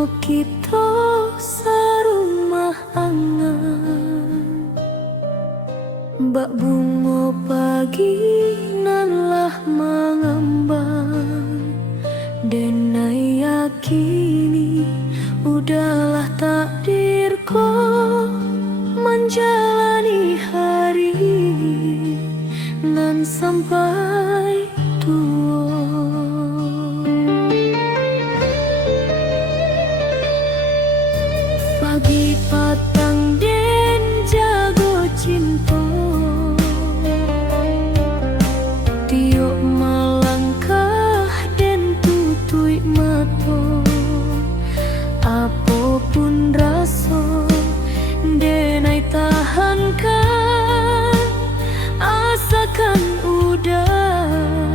bungo kita sarumah angan, bak bungo pagi nan lah mengembang, dan yakini udahlah takdirku menjalani hari nan sampai tua. Pagi patang den jago cinta, tiok malangkah den tutui mato, apapun rasa denai tahankan, asakan udah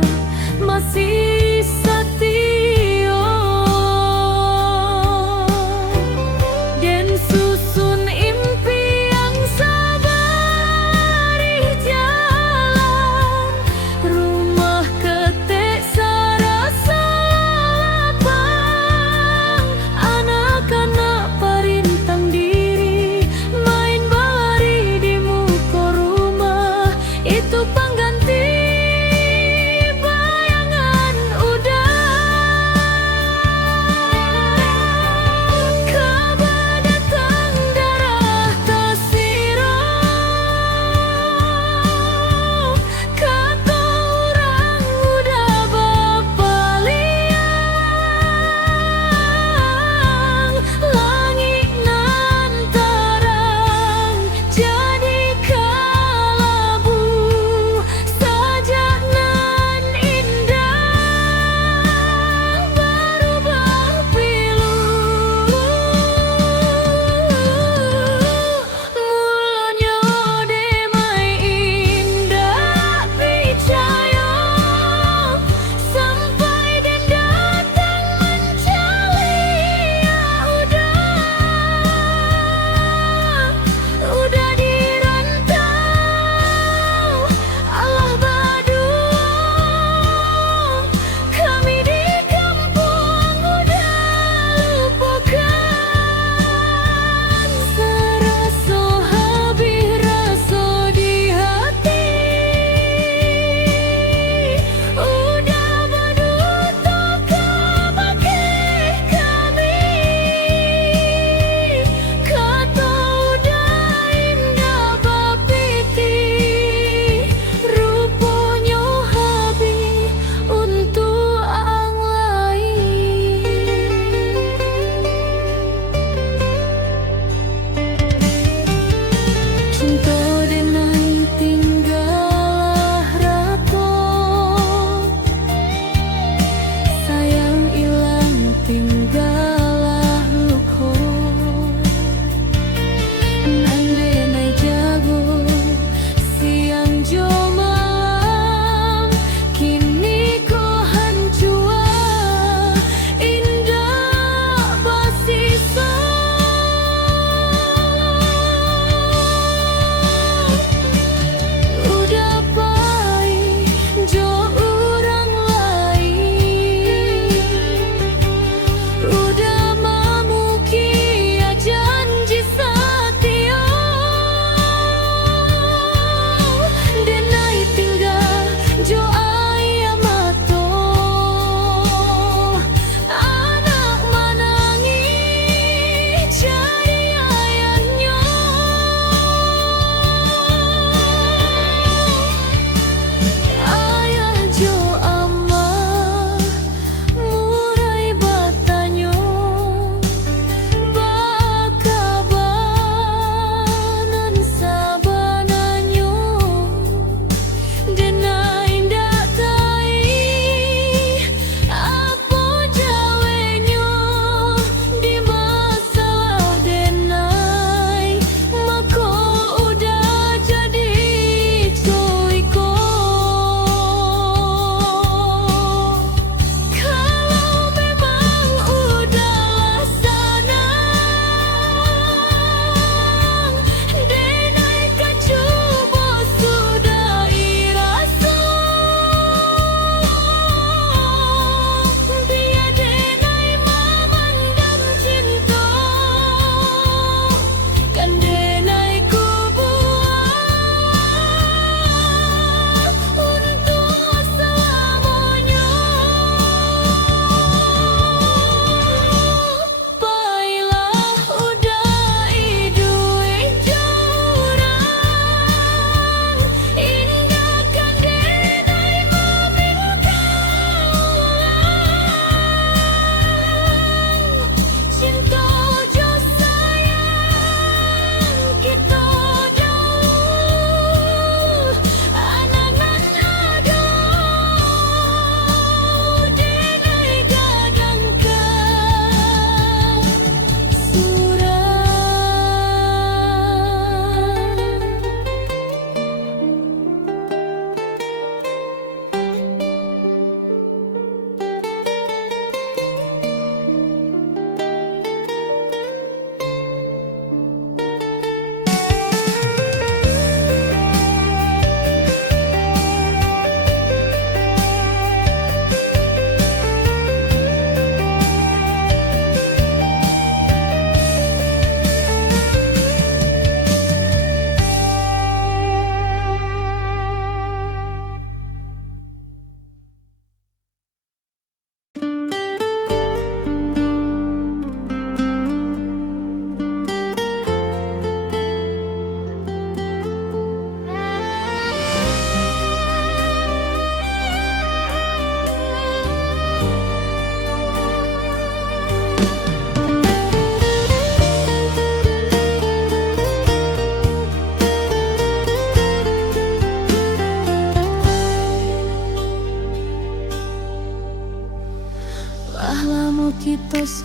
masih setia, dan susun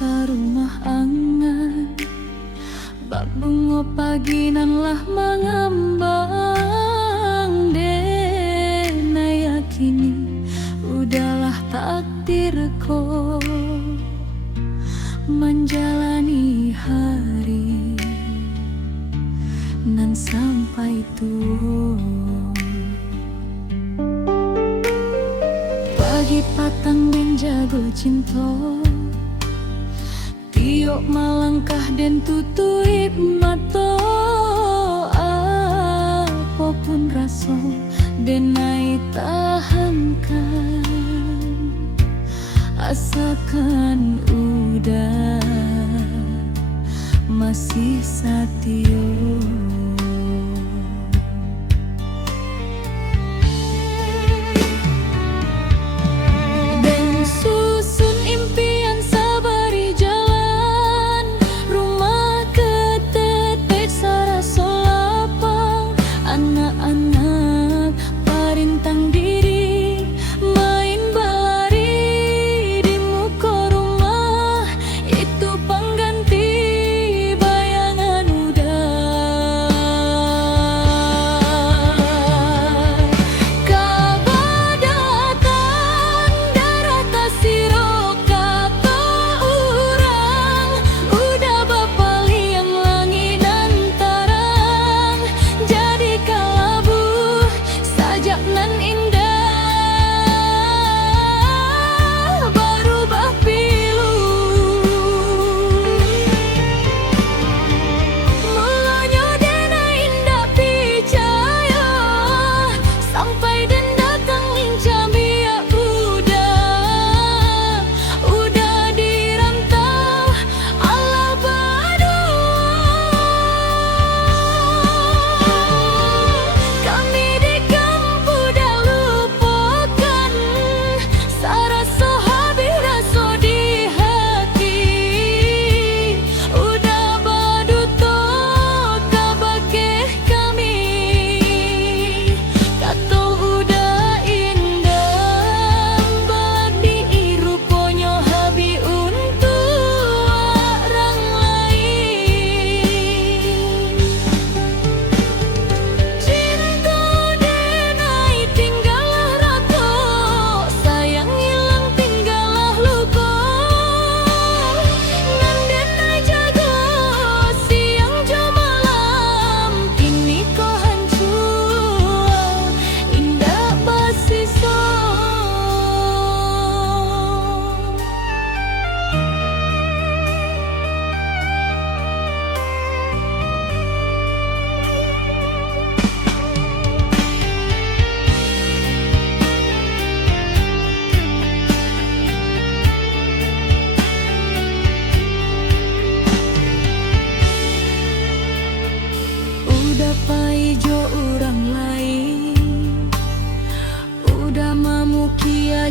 sarumah angan, bak bunga paginan lah mengambang. Dena yakini udahlah takdirku menjalani hari nan sampai tua. Pagi patang dan jago cinta, tiok malangkah dan tutup mata. Apapun rasa denai tahankan, asalkan udah masih setia.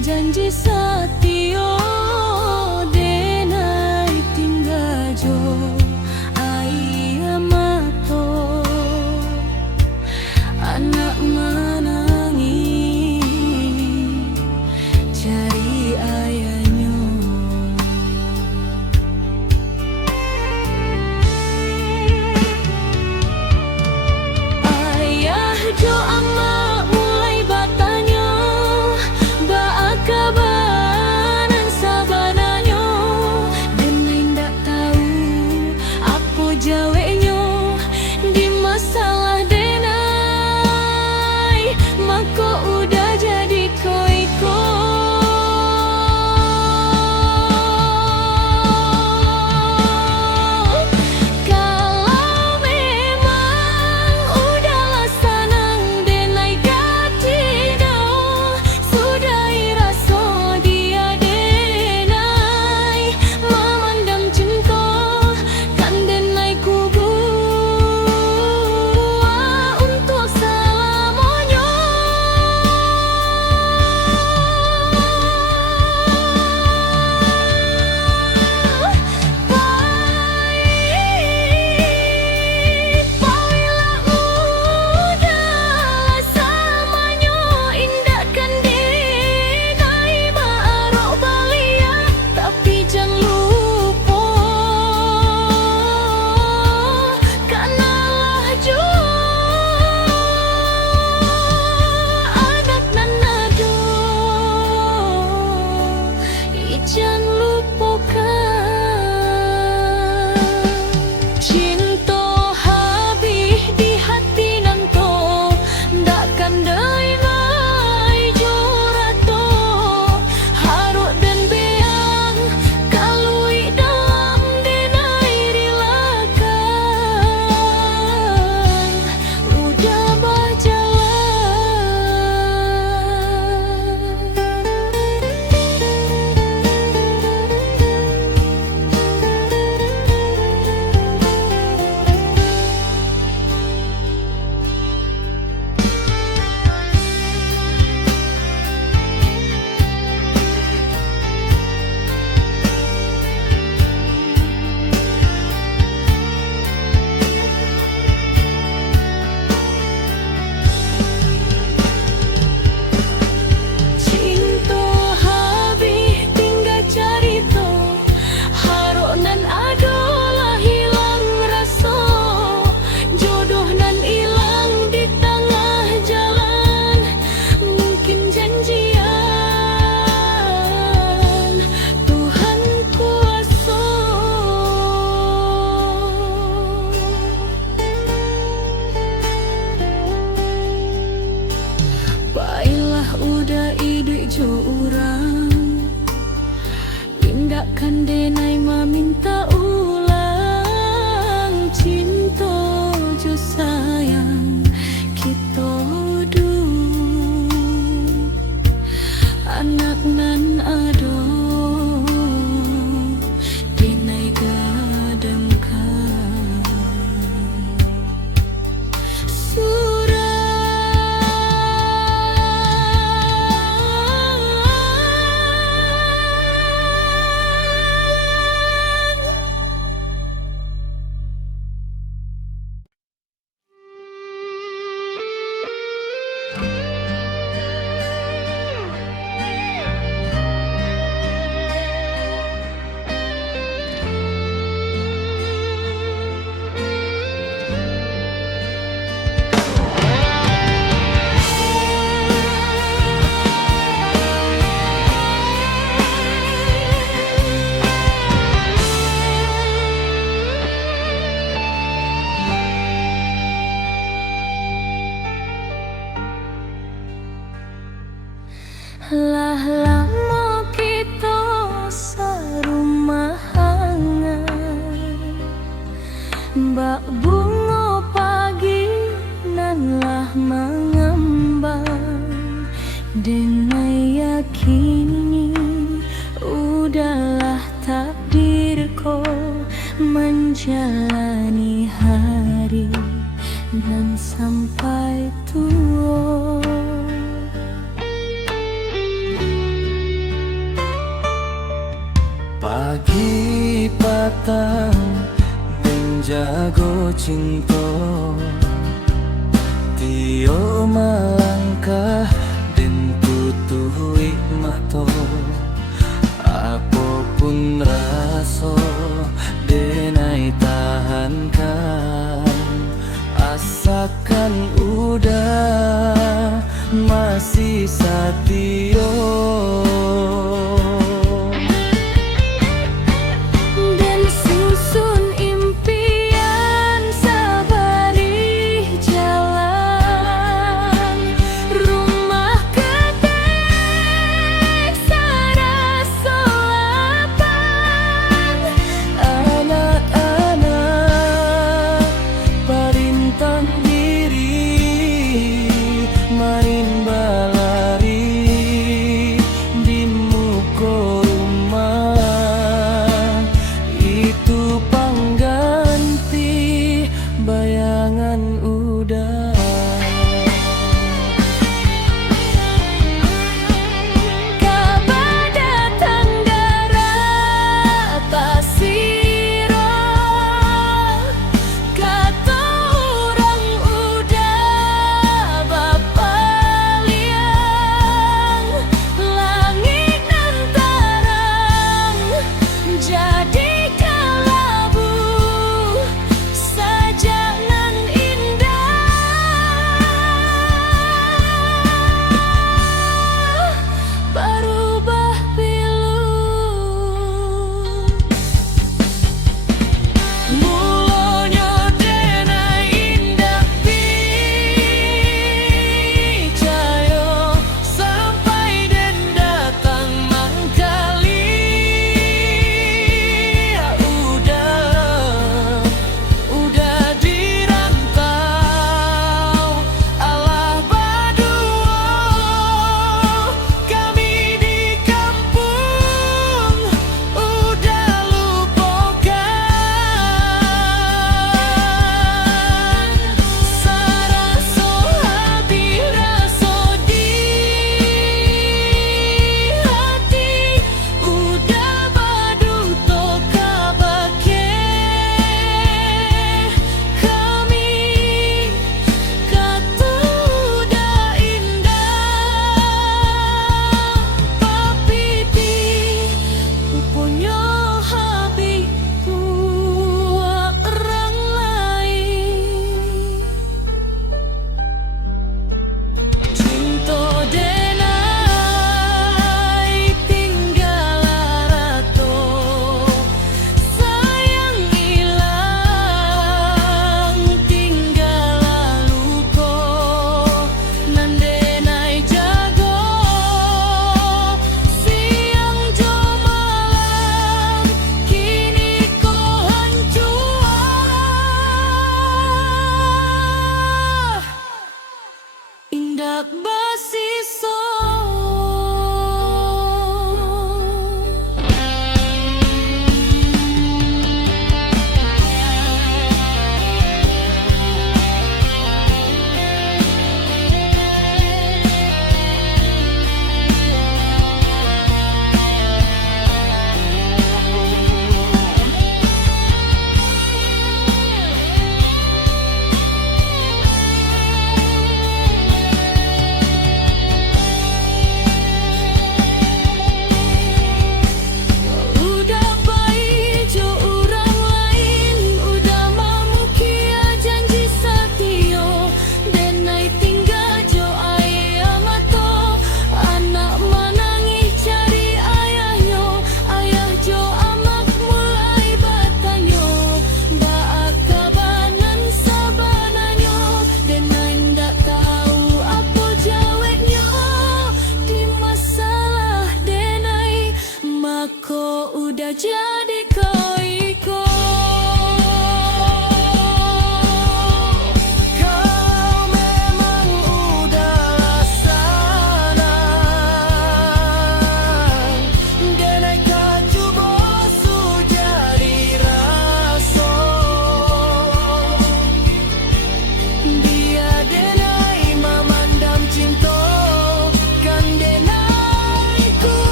Janji setia denai tinggal jo ayah mato anak menangis cari ayahnya. Ayah jo ama mulai batanya kabanan Cinta habis di hati nanto, takkan dai nai jorato. Haruk dan beang kalui dalam denai rilakan, udah jo urang, tindakan denai meminta ulang. Cinta jo sayang kita du, anak nan ado denai gadangkan. Lah lama kita sarumahangan, bak bunga pagi nan lah mengembang. Denai yakini udahlah takdirku menjalani hari dan sampai tua. Pagi patang menjago cinta, tio melangkah dan tutui mato. Apapun rasa denai tahankan, asakan udah masih satio. Jadi kalau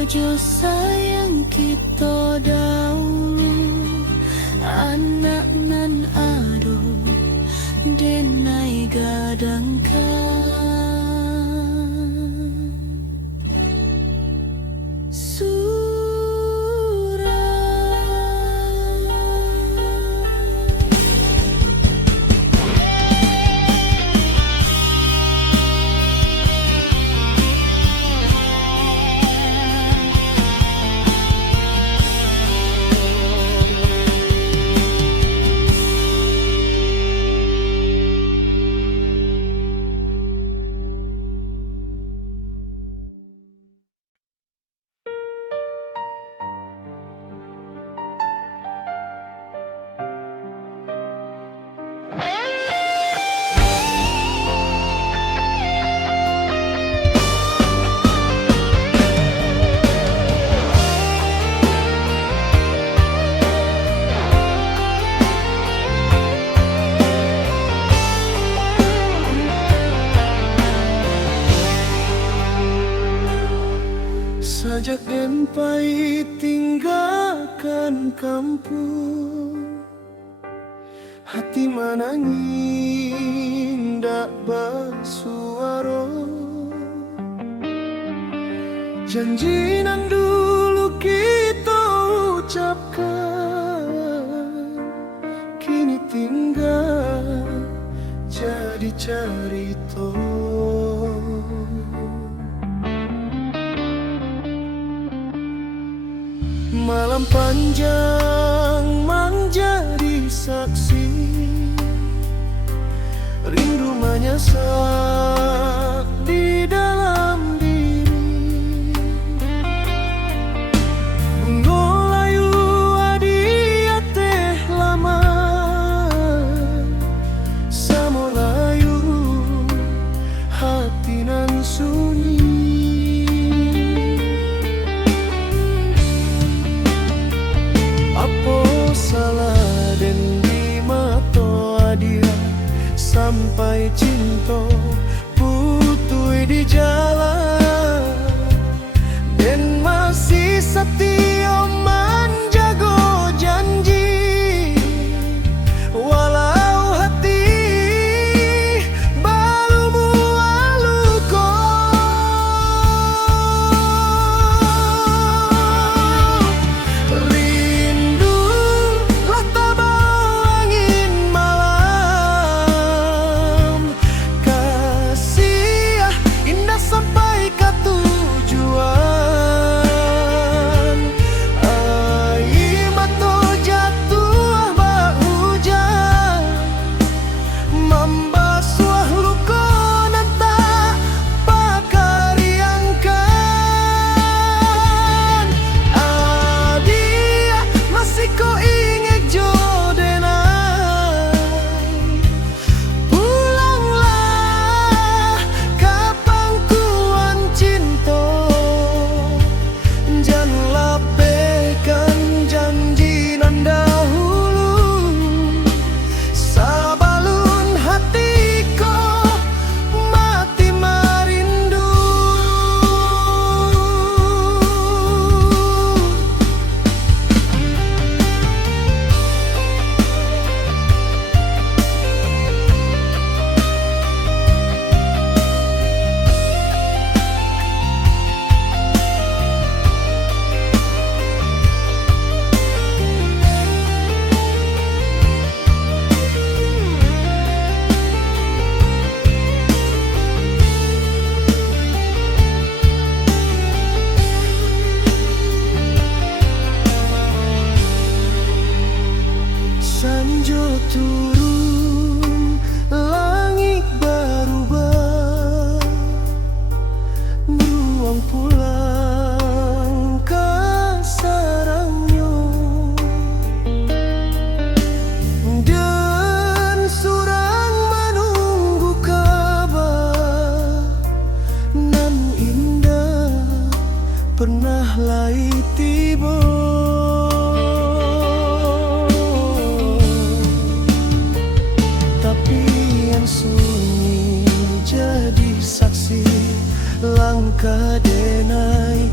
ojo sayang kita dahulu, anak nan aduh denai gadangkan sajak denpai tinggalkan kampung, hati manangin dak basuaro. Janji nan dulu kita ucapkan kini tinggal jadi cerita. Malam panjang menjadi saksi, rindu menyesak di dalam diri. Ngolayu adia teh lama, samolayu hati nan sunyi. Apa salah den di mata dia, sampai cinta putui di jalan, dan masih setia menjaga janji, walau hati baru mual luka. Sanjo turun, langit berubah, beruang pulang ke sarangnya, dan surang menunggu kabar nan indah pernah lai tiba. Sunyi jadi saksi langkah denai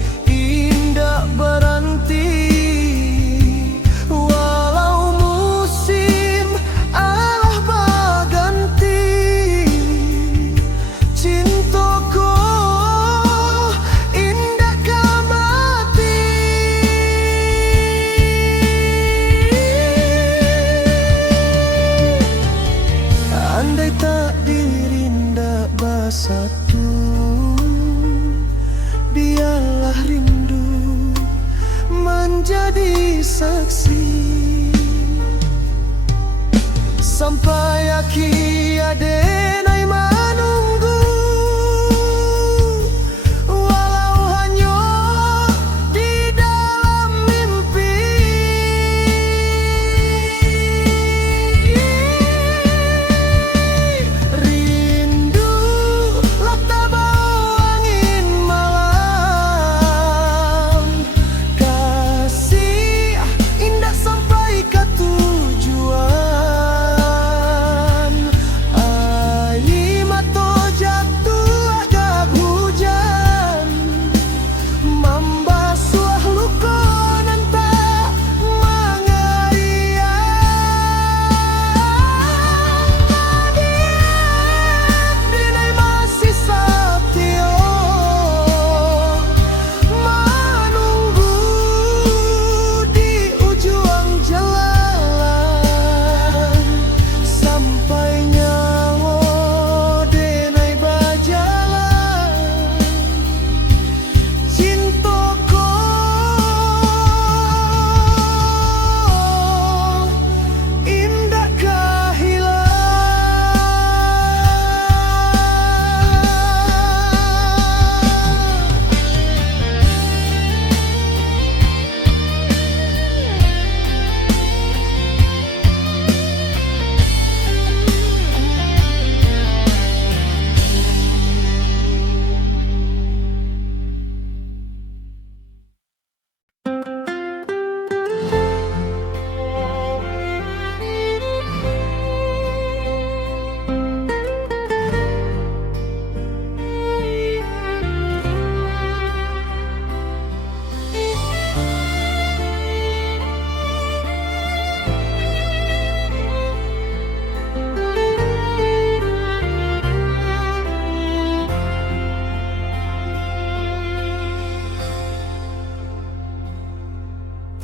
waktu, biarlah rindu menjadi saksi. Sampai akhir denai menunggu, walau hanya di dalam mimpi. Rindu lata bau angin malam, kasih indah sampai ke tujuan.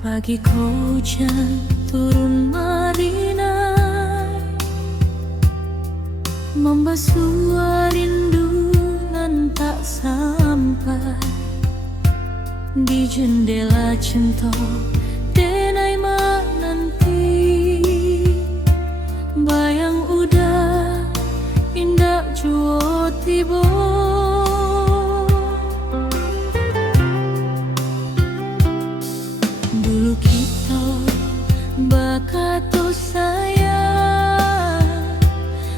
Pagi hujan turun marina, membasuh rindu nan tak sampai. Di jendela cinta denai menanti, bayang udah indah jua tiba. Dulu kita bakato sayang,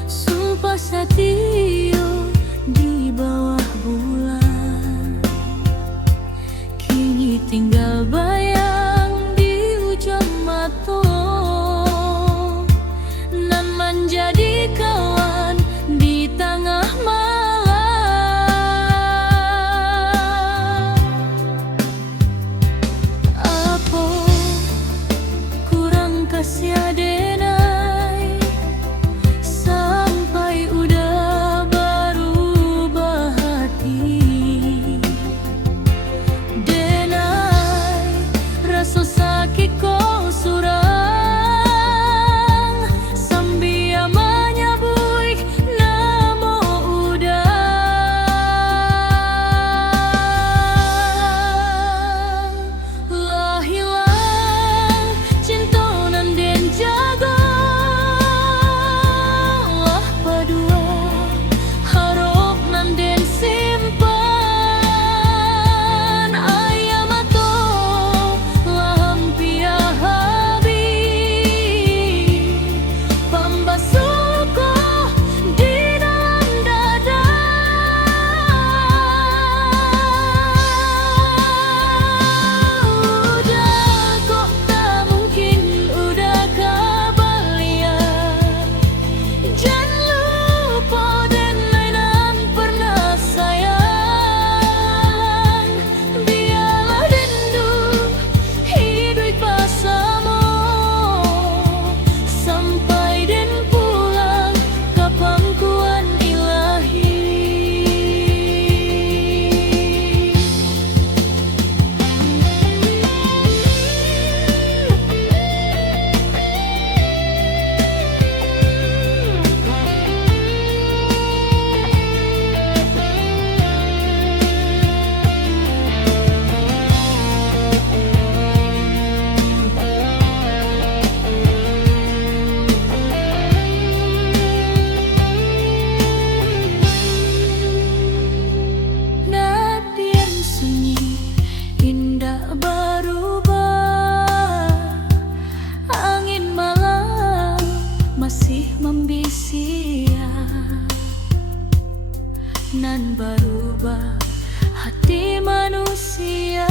sumpah setia di bawah bulan. Kini tinggal bayang nan berubah hati manusia,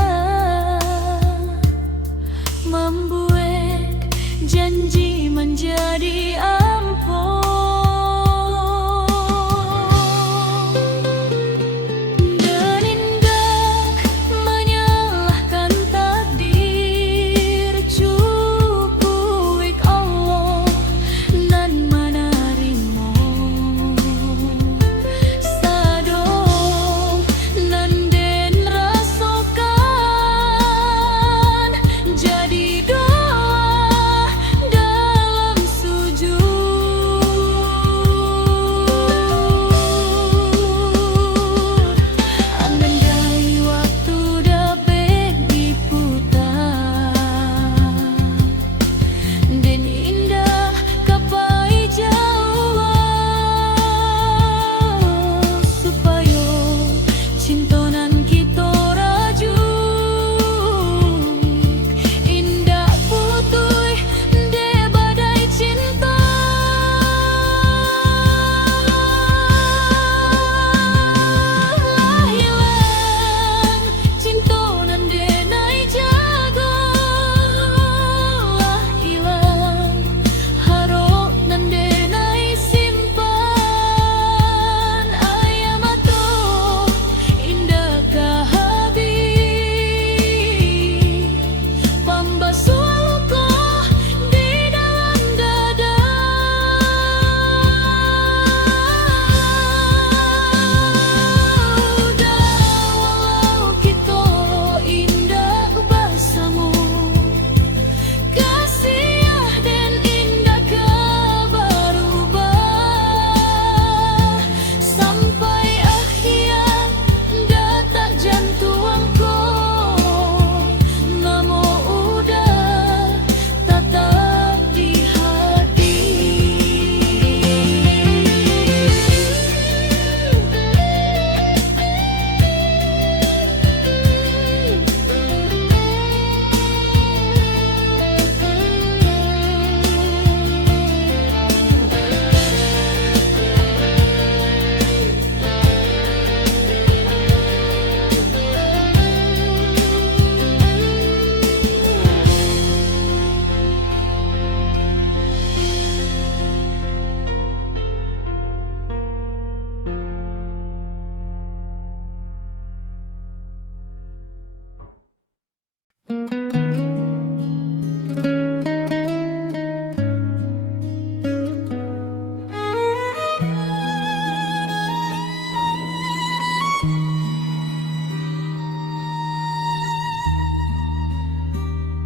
membuat janji menjadi ampun.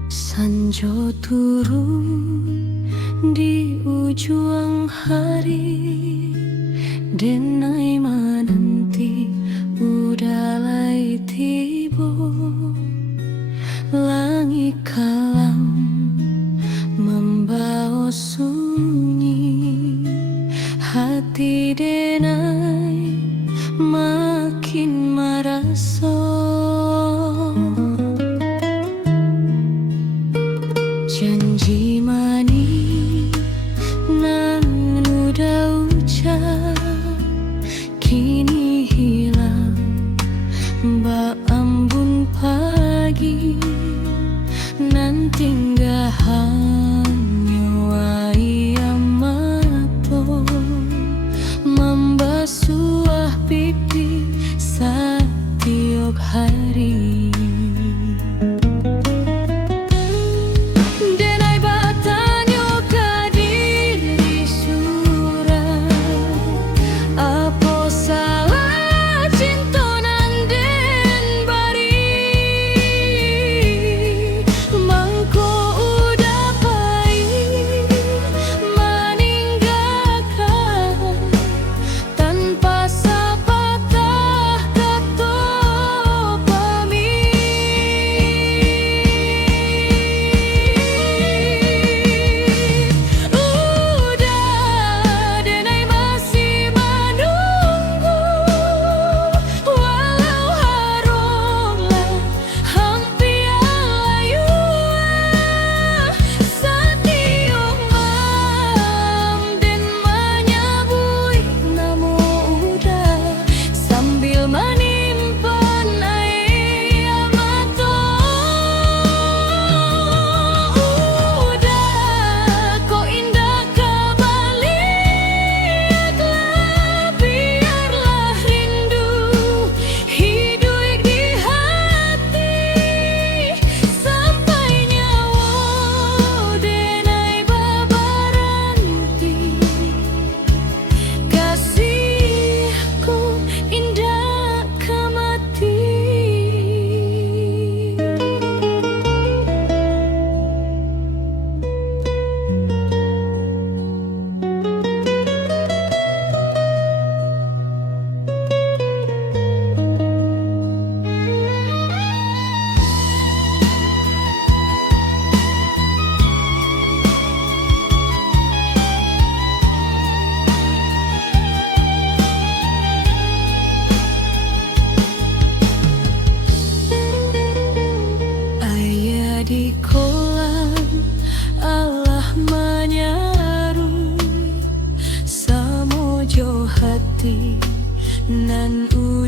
Sanjo turun di ujung hari, denai menanti udalai tiba, langit kalam membawa sunyi, hati denai makin merasa. Janji manis nan udah ucap kini hilang, mbak ambun pagi nan tinggal hanya wayang mato membasuh pipi satiok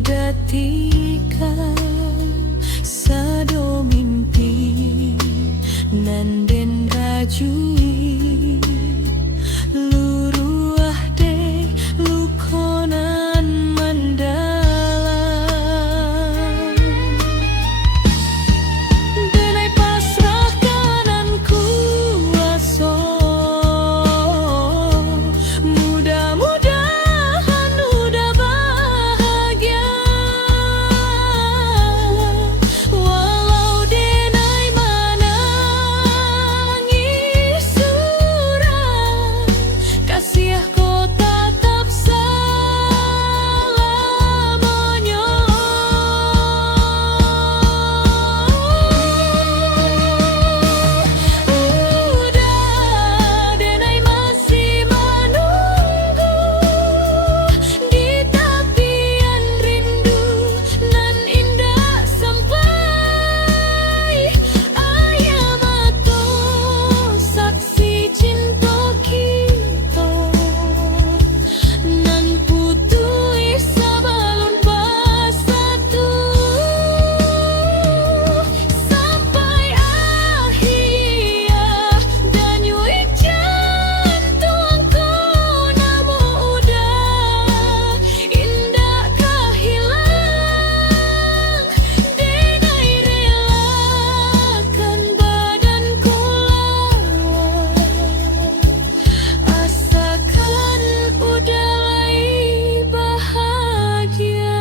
datika sado mimpi nanden rajui luruah de lukonan mendalam denai pasrahkan kuaso mudah-mudahan udah bahagia walau denai menangis suram kasih kau tetap selamanya udah denai masih menunggu di tepian rindu nan indah sampai ayam atau saksi cinta kita nan putui sabalun bersatu sampai akhir dan yui jantungku namu udah indah kehilang denai relakan badanku lawan asakan udai bahagia.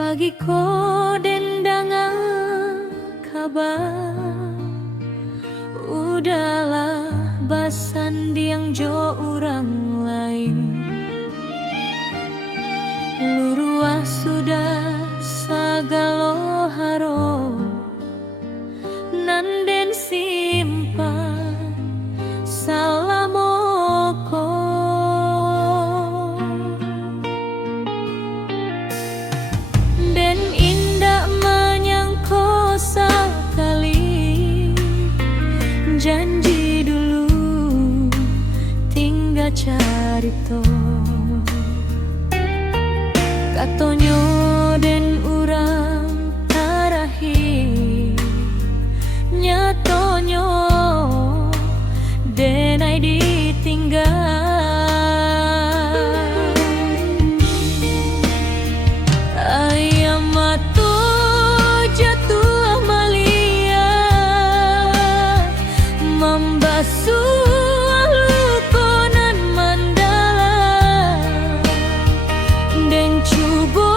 Pagi ko dendangan kabar udahlah basan diang jo orang lain luruah sudah sagalo haro nanden simpan salamoko dan indah menyangko sekali janji dulu tinggal carito katonyo den urang tarahi nyatonyo denai ditinggal ayam atu jatuh amalia membasuh lukonan mendalam dan cubo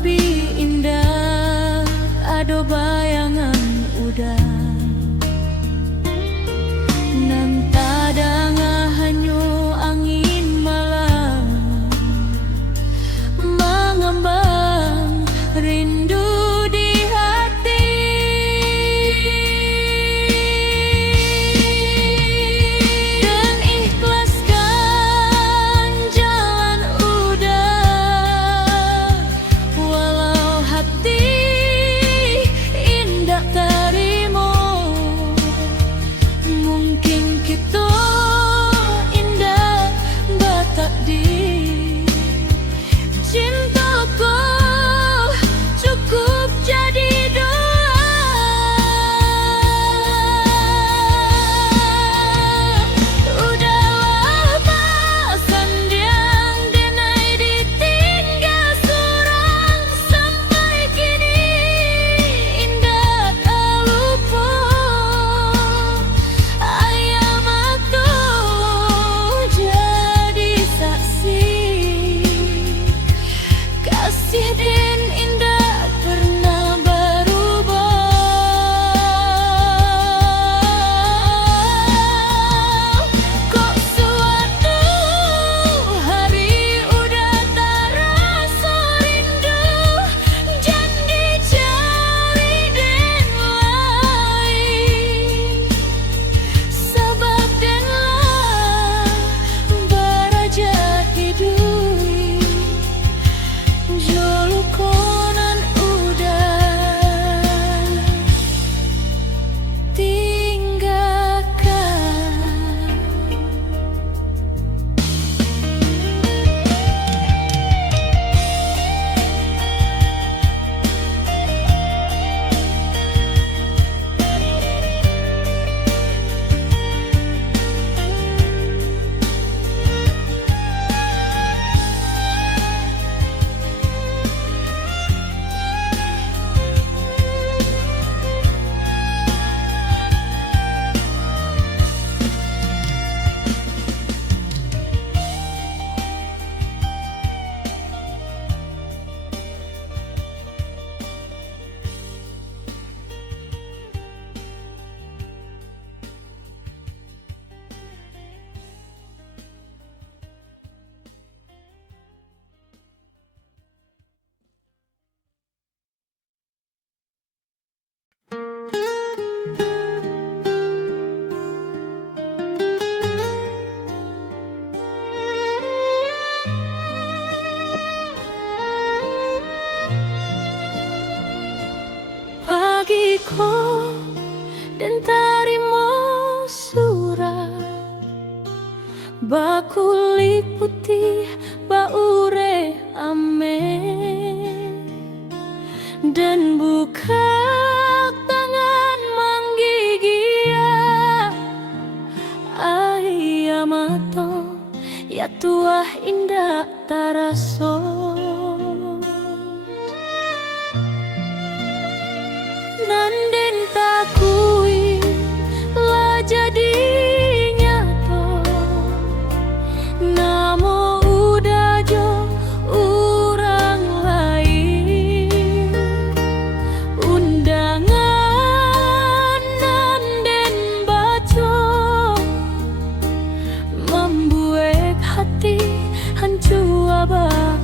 lebih indah, ado bayangan udah nan tada ngahanyo angin malam mengembang rindu di hati. Dan ikhlaskan jalan udah, walau hati indah terima. Mungkin kita indah batakdir, cintaku cukup jadi doa. Udahlah pasan diang denai ditinggal sorang, sampai kini indah tak lupa. Ayam aku jadi saksi, kasih dan indah pernah berubah. Kok suatu hari udah terasa rindu, janji cari dan lain sebab dan lah beraja hidup jolu konan udah tinggalkan. Pagiku dan terima surat bakulit putih baure amen, dan buka tangan manggigia ayamato ya tuah indah taraso. Nanden takui lah jadi nyato, namo udah jo orang lain. Undangan nanden baco membuat hati hancur abah.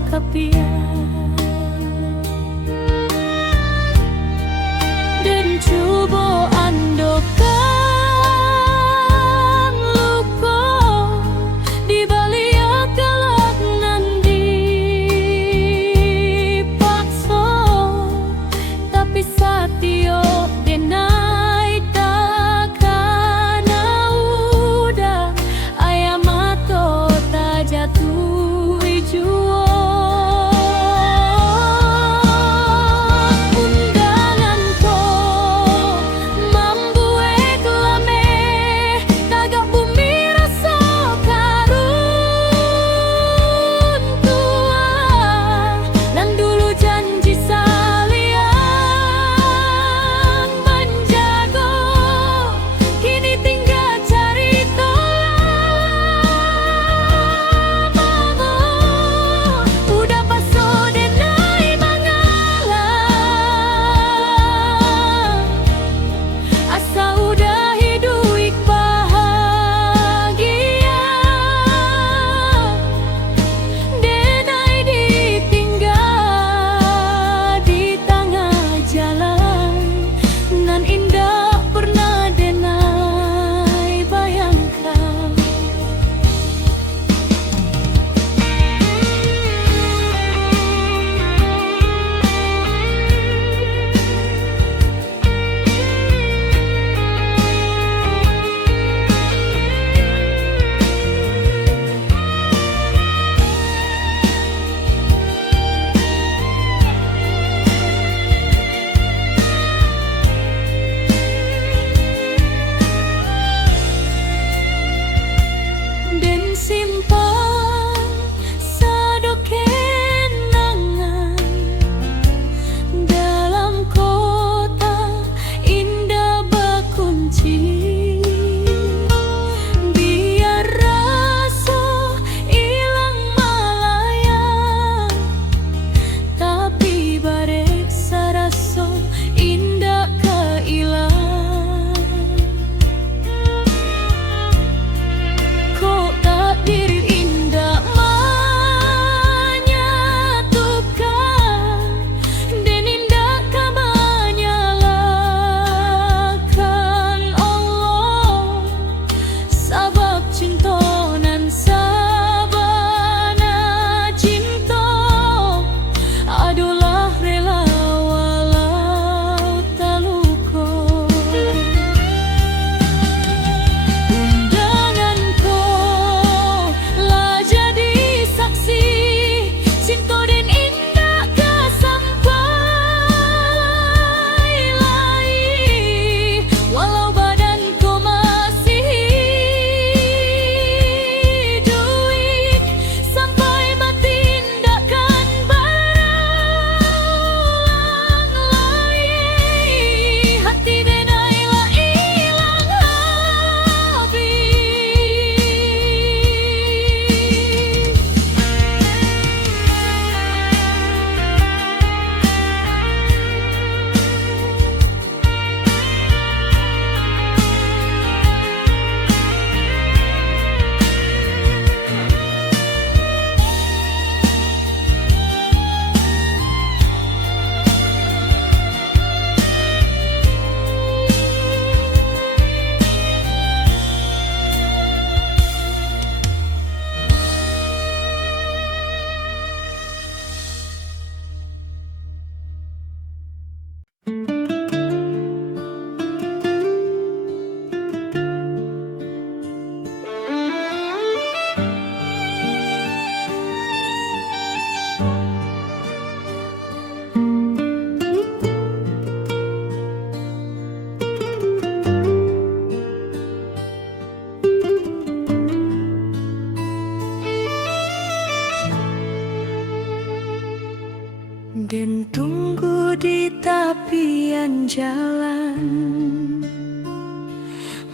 jalan.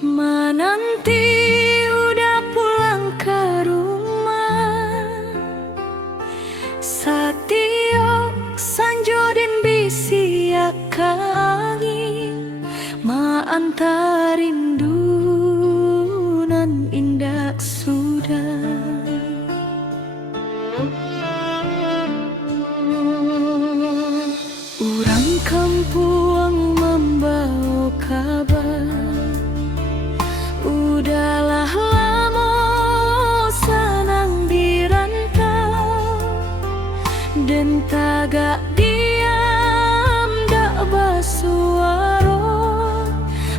Menanti udah pulang ke rumah, satiok sanjodin bisi akangi ma antarin dunan indak sudah. Urang kampung membawa kabar, udahlah lama senang dirantau, dan tagak diam dak basuara,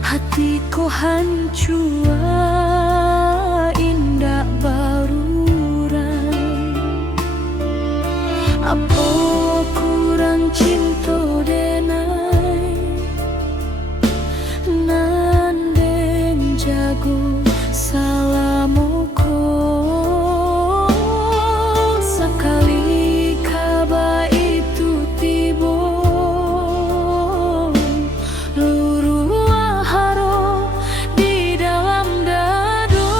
hatiku hancur indak baruran. Apa kurang cinta denai nandeng jago salamoko, sekali kabar itu tiba luruh haro di dalam dado.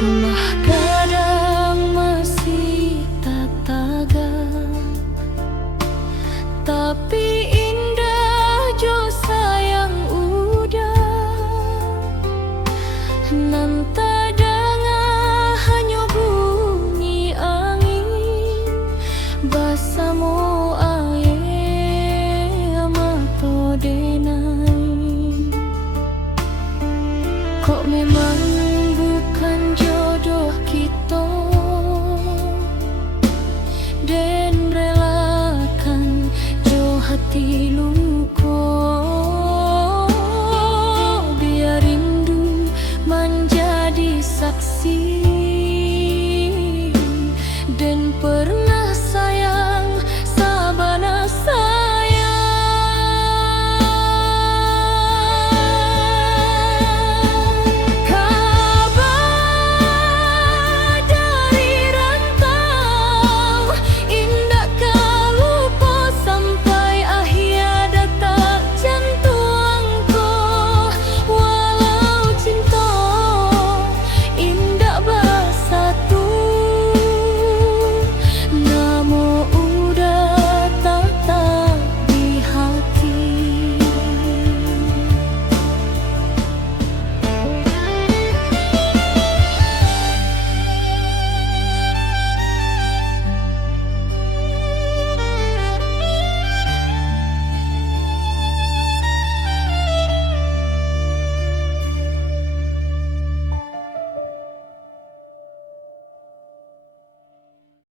Mah kadang masih tak taga, tapi